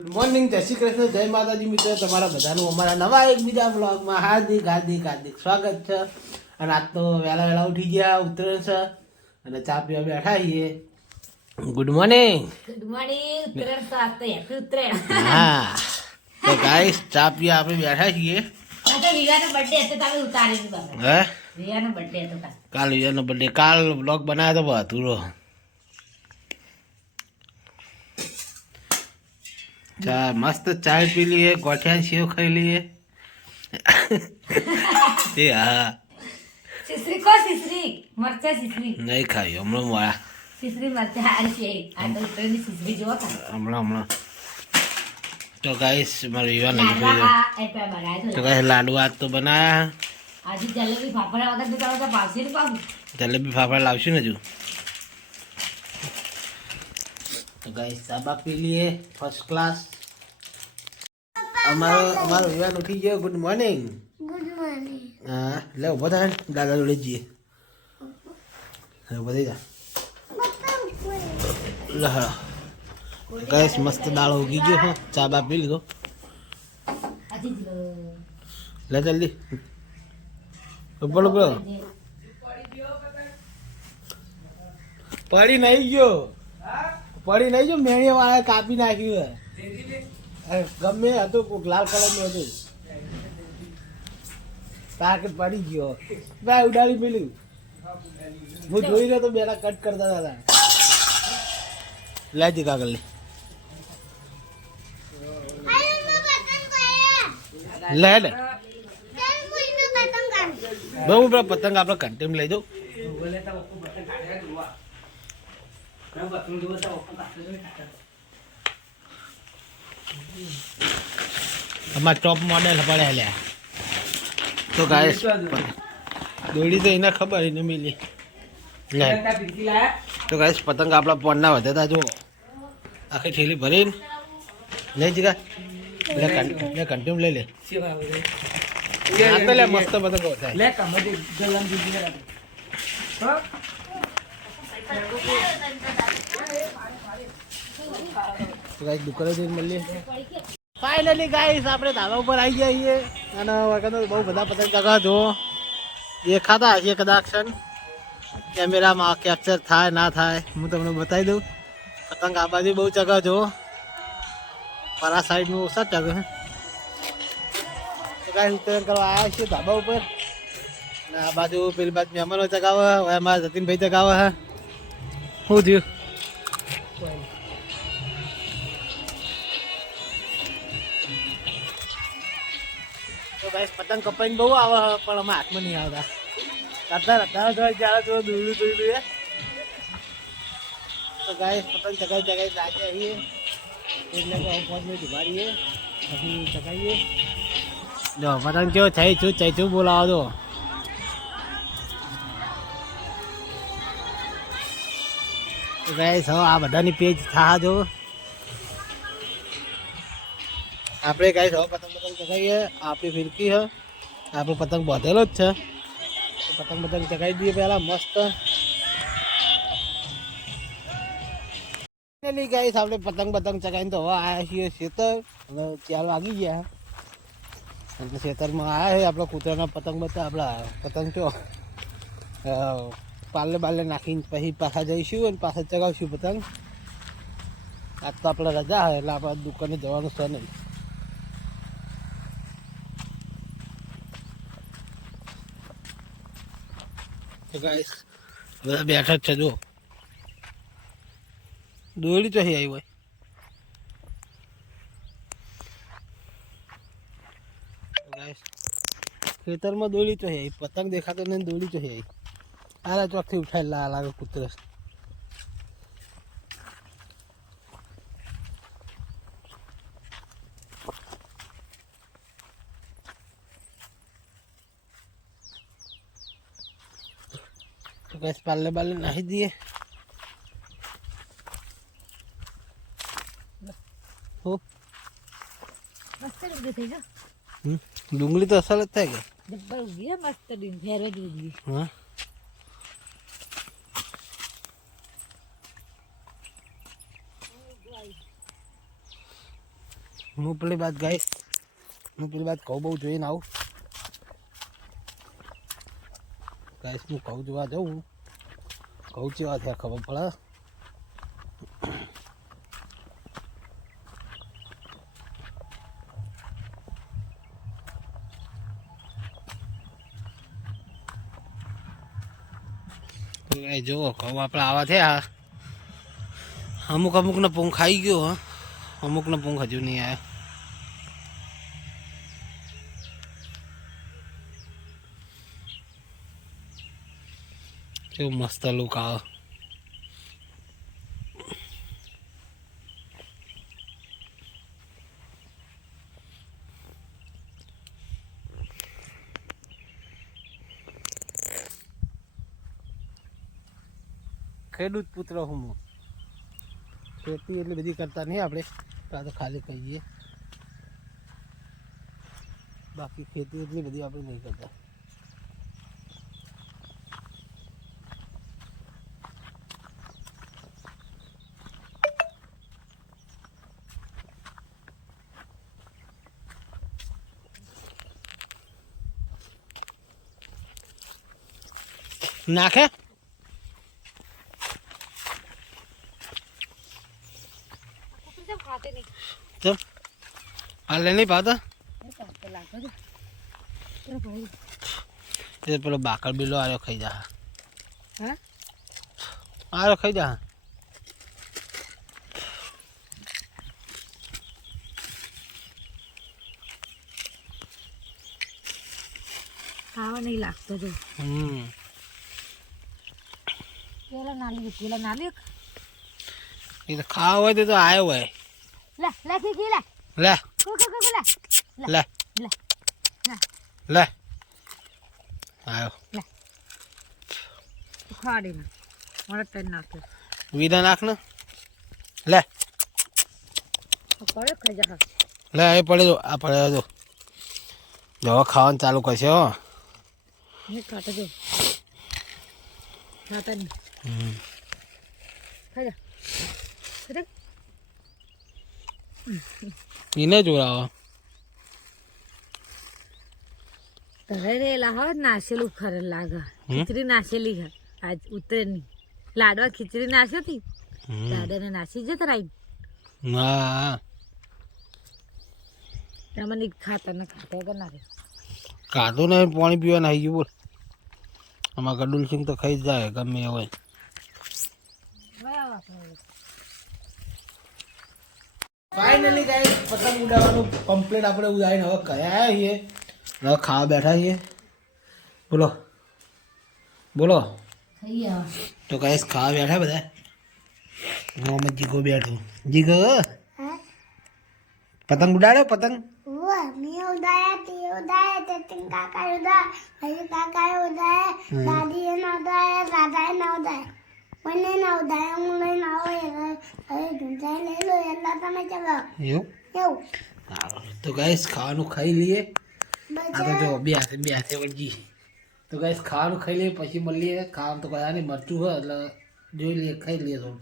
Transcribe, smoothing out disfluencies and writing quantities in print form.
Good morning, જય શ્રી કૃષ્ણ, જય માતાજી મિત્રો. તમારા બધાનું અમારા નવા એક બીજા બ્લોગમાં હાર્દિક હાર્દિક હાર્દિક સ્વાગત છે. અને આજ તો વહેલા વહેલા ઉઠી ગયા, ઉતરે છે અને ચા પીવા બેઠા છીએ. Good morning. Good morning. Uttarayan તો આજ તો હેપી ઉત્તરાયણ. હા, તો ગાઈસ ચા પીવા આપણે બેઠા છીએ. આ તો વિવાનો બર્થડે હતો, તમે ઉતારી દીધો. હે, વિવાનો બર્થડે હતો કાલ વિજયનો બર્થડે. કાલ બ્લોગ બનાવ્યો તો અધૂરો. ચા મસ્ત ચાય પી લઈએ, ગોઠિયા સેવ ખાઈ લઈએ. એ હા, સિસરી કો સિસરી મરચા સિસરી નહીં ખાવી હમણાં વાળા. સિસરી મરચા હારી છે. આ તો ઉત્તરાયણની સિસરી જોવો કા. હમણાં તો ગાઈસ મારે વિવાહ નહીં લાડવા એ પે બનાય તો ગાઈસ લાડુ આજ તો બનાયા. આજે જલેબી ફાફડા વગર તો ચાલો તો પાવશે ને પાવ. જલેબી ફાફડા લાવશું ને હજુ. તો ગાઈસ ચા પી લઈએ ફર્સ્ટ ક્લાસ. અમારો વિવાહ ઉઠી ગયો. Good morning. Good morning. હા, લે ઉભો થાય, દાદા જોડે જઈએ. ઉભો થઈ જા. લે હા ગાઈસ મસ્ત દાળ ઉગી ગયો હો. ચા બા પી લીધો. આજે જ લે જલ્દી ઉપર ઉપર. પડી નહીં ગયો, પડી નહીં ગયો. મેણીયા વાળા કાપી નાખ્યું. ગમે હતું કોક લાલ કલર નું હતું. તાકે પડી ગયો ભાઈ, ઉડાડી પેલું. હું જોઈ રહ્યો તો બેલા કટ કરતા હતા. લેજી કાગળ લે લે બહુ પતંગ આપણે કંટેમ લઈ દઉં. અમારા ટોપ મોડેલ પડે લ્યા. તો ગાઈસ દોડી તો એને ખબર એને મિલી. તો ગાઈસ પતંગ આપણા પોનના વધતા જો આખી ઠેલી ભરીને લઈ જીગા. લે કન્ટિન્યુ લઈ લે. લે મસ્ત પતંગ થાય. તો ગાઈસ દુકાને જઈને મળીએ. ફાઇનલી ગાઈસ આપણે ધાબા ઉપર આવી ગયા છીએ અને વખત બહુ બધા પતંગ ચગા જો દેખાતા હશે કદાચ. કેમેરામાં કેપ્ચર થાય ના થાય હું તમને બતાવી દઉં. પતંગ આ બાજુ બહુ ચગા જો, પરા સાઈડનું ઓછા ચગે. તો કાંઈ ઉત્તરાયણ કરવા આવ્યા છીએ ધાબા ઉપર. અને આ બાજુ પેલી બાજુ મહેમાનો ચગાવે, હવે અમારા જતીનભાઈ ચગાવે. શું થયું? તો ગાઈસ પતંગ કપાઈને બહુ આવે પણ અમે હાથમાં નહીં આવતા. અત્યારે જ્યારે તો દોડ્યું દોડ્યું. તો ગાઈસ પતંગ ચગાઈ ચગાઈ લાગે આવીએ એટલે કે 5 મિનિટ ઉભા રહીએ પછી ચગાવીએ. જો પતંગ કેવો થઈ છું બોલાવો તો. તો ગાઈસ હવે આ બધાની પેજ થા જો. આપણે ગાઈસ હવે પતંગ ચગાવીએ. આપણી ફિરકી છે, આપણો પતંગ બાંધેલો જ છે. પતંગ ચગાવી દઈએ પહેલા મસ્ત. ગાઈસ આપણે પતંગ ચગાવીને તો હવે આવ્યા છીએ ખેતર. અને 4 વાગી ગયા એટલે ખેતરમાં આવ્યા છે. આપણા કૂતરાના પતંગ આપણા પતંગ તો પાલે નાખીને પછી પાછા જઈશું અને પાછા ચગાવશું પતંગ. આજ તો આપણે રજા હોય એટલે આપણે દુકાને જવાનું છે નહીં. તો ગાઈસ બધા બેઠા જ છે જો. દોડી તો આવી હોય. ગાઈસ ખેતરમાં દોડી તો આવી, પતંગ દેખાતો નહીં, દોડી તો આવી. આરા ચોકથી ઉઠાયેલા લાગે કૂતરસ. તો ગાઈસ પાલે નાખી દઈએ. મસ્ત થઈ ગયો. ડુંગળી તો અસલ જ થાય કે ડબ્બા ઉગી મસ્ત ડીન ફેરવા જ ઉગી. હા હું પેલી વાત ગાઈશ, હું પેલી વાત કહું બહુ જોઈને આવું ગાઈશ. હું કહું જોવા જાઉં, કહું જેવા થયા ખબર પડે. જો કહું આપણે આવા થયા, અમુકને પૂંખ ખાઈ ગયો, હા અમુકને પૂંખ હજુ નહીં આવ્યા. કેવું મસ્ત લુક આવે. ખેડૂત પુત્ર હું, ખેતી એટલી બધી કરતા નહીં આપણે, તો ખાલી કહીએ. બાકી ખેતી એટલી બધી આપણે નહીં કરતા. નાખે તો હાલે નહીં પાતા. પેલો બાકર બિલો આર્યો ખાઈ જા, આર્યો ખાઈ જા. ખાવા નહીં લાગતો જો. પેલા નાલી પેલા નાલી એ તો ખાવા હોય તો આવ્યો હોય. લે લે ખી લે લે લે લે લે આવ્યો. લે ખાડી ના મારે તન નાખે વિધા નાખ ને. લે પડે ખાઈ જા. લે એ પડે જો, આ પડે જો. જો ખાવાનું ચાલુ કરશે હો. નહીં ખાતો જો ખાતા નહીં. ખાઈ જા એને જોડાવો. ઘરે રેલા હોય નાસેલું ખરે લાગે. ખીચડી નાસેલી છે આજ ઉતરે નહીં. લાડવા ખીચડી નાસી હતી, દાદાને નાસી જત રાઈ. હા તમને ખાતા ને ખાતા કરનાર કાઢું ને પાણી પીવા નાઈ ગયું. બોલ આમાં ગડુલ સિંહ તો ખાઈ જાય ગમે એ હોય. ફાઇનલી ગાઈસ પતંગ ઉડાવવાનું કમ્પ્લીટ આપણે ઉડાવીને હવે કયા છીએ, હવે ખાવા બેઠા છીએ. બોલો બોલો. તો ગાઈસ ખાવા બેઠા બધા. મોહમ્મદ જીગો બેઠો. જીગો પતંગ ઉડાડ્યો. પતંગ તો ગાઈસ ખાવાનું ખાઈ લઈએ. આ તો જો બે હાથે વળજી. તો ગાઈસ ખાવાનું ખાઈ લઈએ પછી મળીએ. ખાવાનું તો કયા નહીં, મરચું હોય એટલે જોઈ લઈએ, ખાઈ લઈએ થોડું.